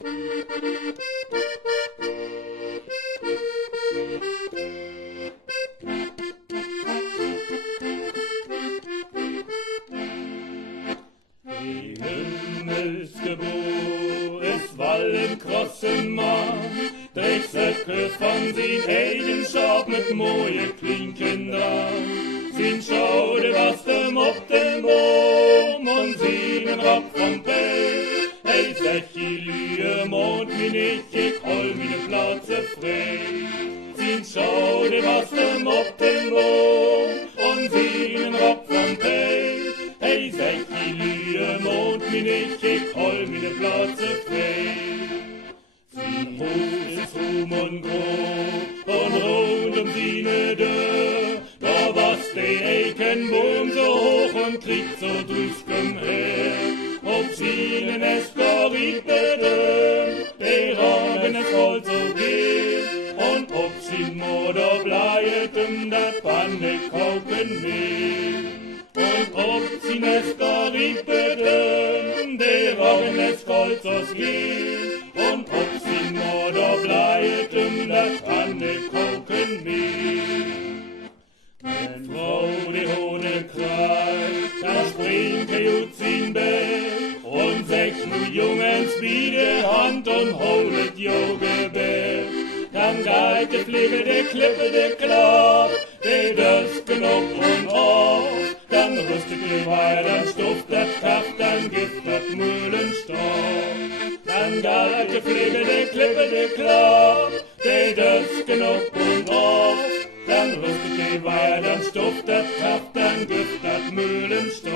Die hümmelske es wallen krossen Mann, dregg Söcke von Sien äigen Schaop mit moje Klinken dran. Sien Schauh, waßt op dem Boom und sienen Rock van Päi. Hey, Sechi, Lüe, Mond, ich hol meine Platze frei. Sien Schauh, waßt op dem Boom und sienen Rock van Päi. Hey, Sechi, Lüe, Mond, ich hol meine Platze frei. Sien Hus ist und groß und rund Siene Dörr. Da waßt äigen Boom so hoch und kriegt so drüskem her. Ob sienen es verriebede, der Ragen es voll so geht. Und ob sien Moder bleiet, dat Panne kauken mehr. Und ob sien es verriebede, der Ragen es voll so geht. Und ob sien Moder bleiet, dat Panne kauken mehr. Wenn Frau die Hohne kreit, da springt ut sin Bett und 6 Jungens biede Hand und holet jo Gebet. Dann geht de Fliege, de Klippe, de Klapp, de Dösken op und auf. Dann rüstet ihr weiter, dann stuft dat Kraft, dann gibt dat Mühlenstoff. Dann geht de Fliege, de Klippe, de Klapp, de Dösken op und auf. Dann rüstet ihr weiter, dann stuft dat Kraft, dann gibt dat Mühlenstoff.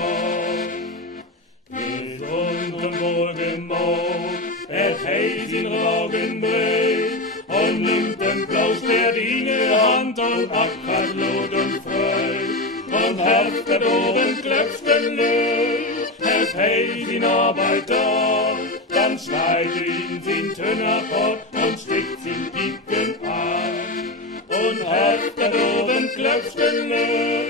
Geht unterm Wohlgemauch, hei sin Raugen breit, und nimmt den Blausch der Diener Hand und ackert Lot und Freud. Und heftet oben Klöpfchen Löhl, hei sin Arbeit da, dann schneidet ihn sin Tönnerpott und stickt sin Picken an. Und heftet oben Klöpfchen Löhl,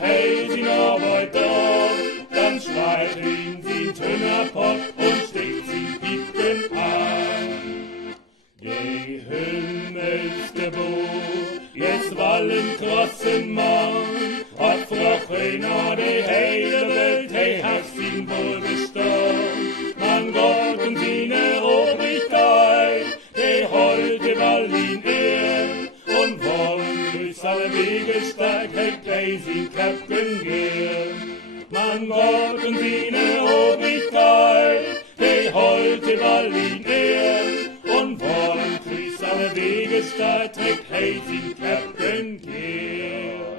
hei sin Arbeit da, dann schneidet ihn sin Tönnerpott und stickt sin Picken an. Je hümmelske jetzt wallen krossen Mann, hat Frochena de heile Welt, hey, hast ihn wohl gestorben. Man Gott und seine Obrigkeit, hey, heute wall ihn ehren, und wollen durch alle Wege steigt, hey, crazy Captain gehen. Man Gott und seine Obrigkeit, hey, heute wall ihn ehren, und wollen durch alle Wege steigt, hey, crazy Captain gehen.